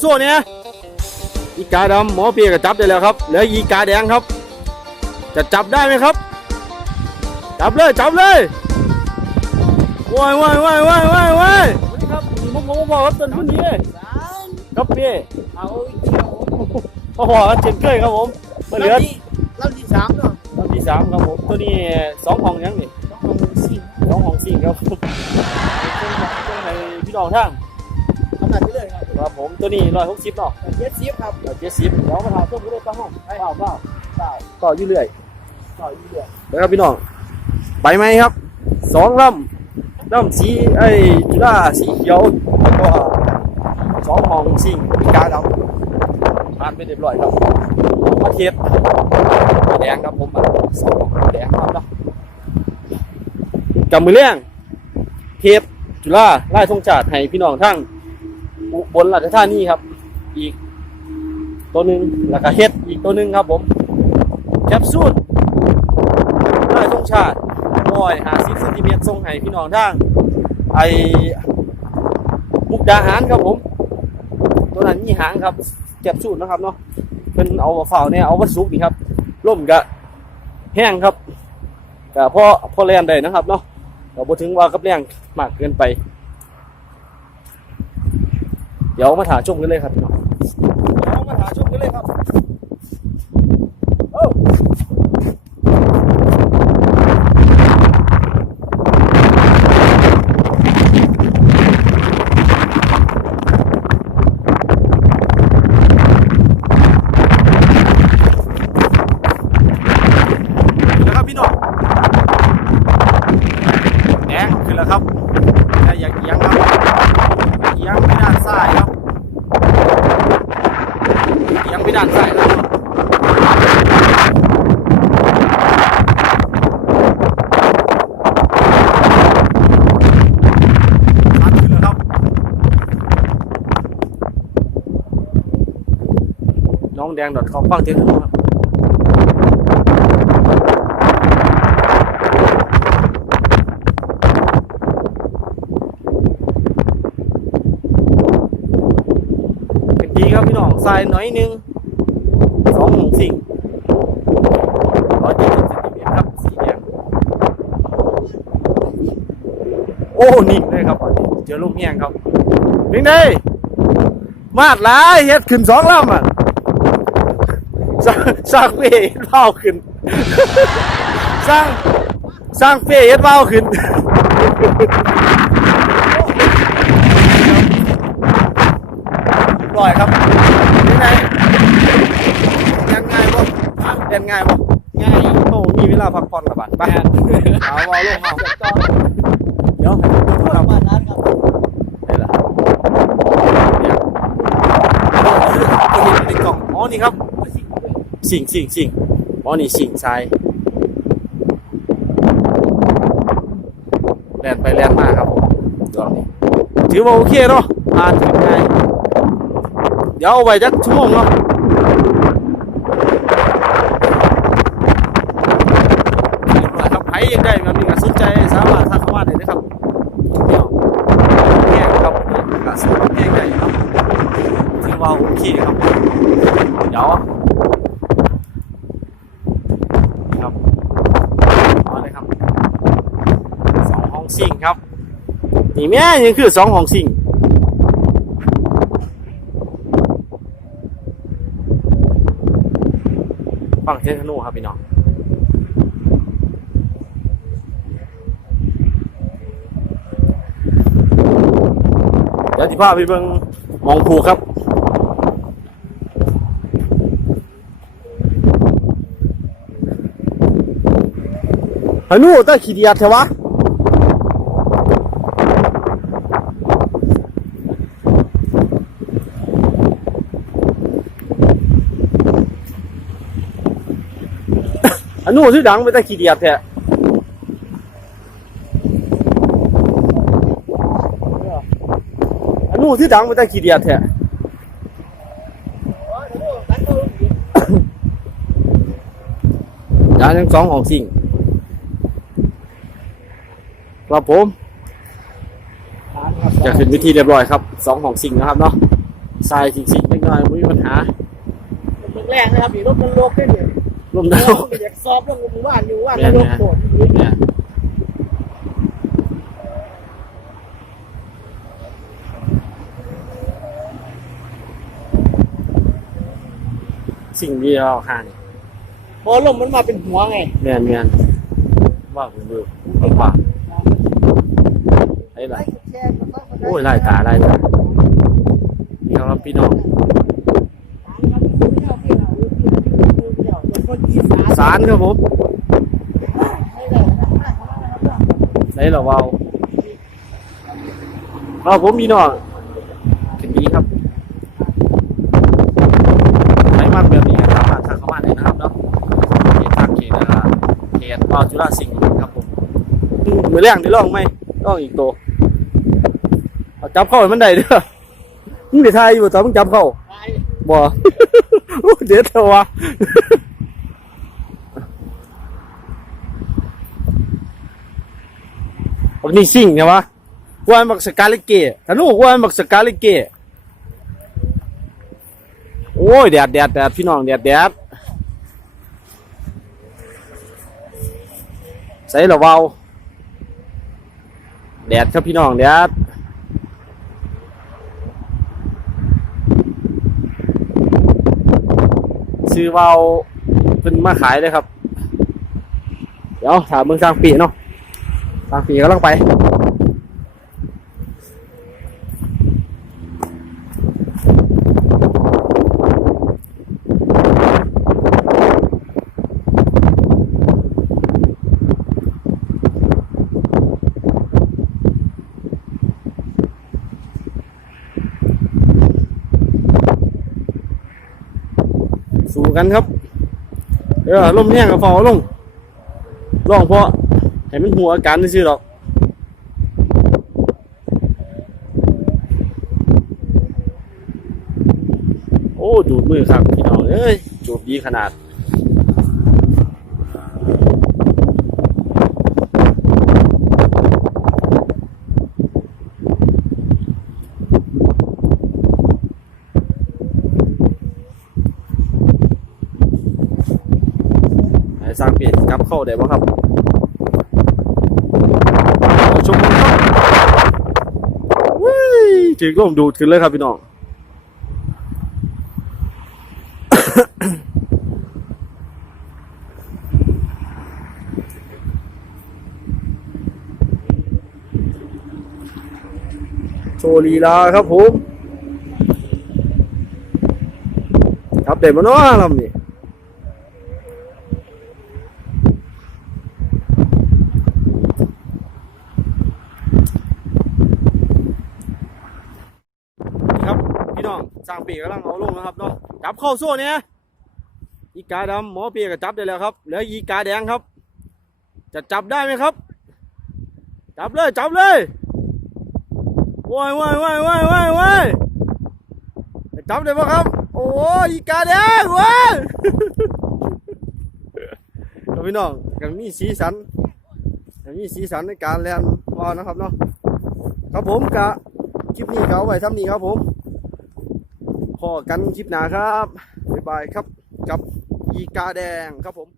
โซ่เนี่ยอีกาดำหมอเปียก็จับได้แล้วครับเหลืออีกาแดงครับ จะจับได้ไหมครับ จับเลยจับเลยว้ายว้ายว้ายว้ายว้ายว้ายสวัสดีครับมีมุกมุกบอกครับต้นทุนนี้เลยครับพี่เอาเกี่ยวพ่อพอกันเช่นเคยครับผมมาเหลือลำที่ลำที่สามเนาะลำที่สามครับผมตัวนี้สองห้องยังนี่ต้องลงสี่สองห้องสี่ครับผมเป็นเครื่องให้พี่น้องทาง ครับครับผมตัวนี้ร้อยหกสิบเนาะเจ็ดสิบครับร้อยเจ็ดสิบเดี๋ยวมาถามต้นผู้ได้ตั้งห้องเปล่าเปล่าเปล่าต่ออยู่เรื่อยต่ออยู่เรื่อยนะครับพี่น้องไปไหมครับสองลำลำสีไอ้จุฬาสีเขียวแล้วก็สองห้องซิ่งอีกาดำผ่านไปเรียบร้อยครับมาเทียบแดงครับผมอะสองห้องแดงครับเนาะกับมือเลี้ยงเทียบจุฬาไล่ทงจาดให้พี่น้องทั้งอุ บลราชธานีครับ อีกตัวหนึ่งแล้วก็เฮ็ดอีกตัวหนึ่งครับผมแคปซูลได้ทงชาติร้อยหาสิบเซนติเมตรทรงให้พี่น้องทางไอมุกดาหารครับผม ตัวนั้นมีหางครับเก็บสูตรนะครับเนาะเป็นเอาฝ้าเนี่ยเอาวัสดุนี่ครับร่มกะแห้งครับกะพอพอแรงได้นะครับเนาะเราบถึงว่ากับแรงมากเกินไป เดี๋ยวมาถาชมกันเลยครับพี่น้องเดี๋ยวมาถาชมกันเลยครับโอ้ นะครับพี่น้องแดงขึ้นแล้วครับแต่อย่าเอียงครับเอียงไปด้านซ้ายครับเอียงไป ด้านซ้ายนแล้วครับน้องแดง .com ฟังเสียงครับเป็นดีครับพี่น้องทรายน้อยนึง งหงสิ่งร้อยเจ็ดสิบเซนติเมตรครับสีแดงโอ้นิ่งเลยครับอันนี้เจอลูกเงี้ยงครับนิ่งได้มาดหลายเฮ็ดขึ้นสองลำอะสร้างสร้างเป้เฮ็ดเบ้าขึ้นสร้างสร้างเป้เฮ็ดเบ้าขึ้นปล่อยครับยังไงยังไงบ่ ยังไงบ่ง่ายโอ้มีเวลาพักผ่อนละบาดไปเอาเอาลงเอาต่อเดี๋ยวให้ดูทั่วครับบ้านนั้นครับนี่แหละเนี่ยตัวนี้ในกล่องอ๋อนี่ครับสิ่งสิ่งสิ่งอ๋อนี่สิ่งทรายแลนไปแลนมาครับผมตัวนี้ถือว่าโอเคเนาะผ่านถึงไงเดี๋ยวเอาไว้จักชั่วโมงเนาะเรียบร้ อยครับใครยังได้แบบนี้ก็สนใจสามารถทักเข้ามาได้นะครับเดี๋ยวแห้งครับนี่ก็สามารถแห้งได้ครับถือว่าโอเคครับเดี๋ยวนะครับเอาเลยครับสองห้องซิ่งครับนี่แม่ยังคือสองห้องซิ่งฟังเทนธนูครับพี่น้อง เดี๋ยวที่พาไปเบิงมองผูกครับฮานูตาขี้เดียดใช่ปะฮานูชื่อดังไปตาขี้เดียดแท้ ฮานูชื่อดังไปตาขี้เดียดแท้ตั้งตัวยานทั้งสองของสิ่งครับผมฐานครับจะขึ้นวิธีเรียบร้อยครับสองของสิ่งนะครับเนาะทรายสิงๆเล็กน้อยไม่มีปัญหามันแรงนะครับนี่รถมันโลกได้เนี่ยลมรดาวถมันอยากซอฟลงมือว่านอยู่ว่านมันโลกโกรธอยู่เนี่ย สิ่งที่เราห่างเพราะลมมันมาเป็นหัวไงแมนแมนว่าผมดูเอาปากไอ้ไรแชร์ก็ต้องโอ้ยไล่ตาไล่ตานี่ครับพี่น้องสารครับผมไหนเหรอวาวครับผมพี่น้องขึ้นดีครับไหนมากแบบนี้ก็สามารถทางเข้ามาได้นะครับเนาะเขตทางเขตอ่า เขตวาวจุฬาสิงห์ครับผมอืมมือแรงได้ลองไหมลองอีกตัวเอาจับเข้าให้มันได้เด้อมึงได้ทายอยู่ตอนมึงจับเข้าบ่เดี๋ยวเถอะวะบักนี่ซิ่งใช่ปะว่ามันบักสกาเลเกะถ้าหนูบอกว่ามันบักสกาเลเกะโอ้ยแดดแดดแดดพี่น้องแดดแดด ใส่ละเบาแดดครับพี่น้องแดดซื้อเบาเพิ่นมาขายเลยครับ เดี๋ยวถามเมืองสร้างปีเนาะสร้างปีก็ลองไป สู้กันครับเออลมแห้งกับฟอลงร้องเพราะให้มันหัวอาการซื่อหรอกโอ้ จูดมือครับพี่น้องเอ้ยจูดดีขนาด สร้างเปลี่ยนกลับเข้าได้บ่ครับชมกันครับว้ยถึงลมดูดขึ้นเลยครับพี่น้องโชว์ลีลาครับผมครับเด็ดมาเนาะลำนี้ ครับพี่น้อง สร้างปีกกำลังเอาลงนะครับเนาะจับเข้าโซ่เนี่ยอีกาดำหมอปีกก็จับได้แล้วครับเหลืออีกาแดงครับ จะจับได้ไหมครับ จับเลยจับเลยว้ายว้ายว้ายว้ายว้ายว้ายจับได้ปะครับ โอ้ยอีกาแดงว้ายครับพี่น้องกันมีสีสันกันมีสีสันในการเรียนวอลนะครับเนาะครับผมกะคลิปนี้เอาไว้ทำนี้ครับผม พอกันคลิปหน้าครับบ๊ายบายครับ กับอีกาแดงครับผม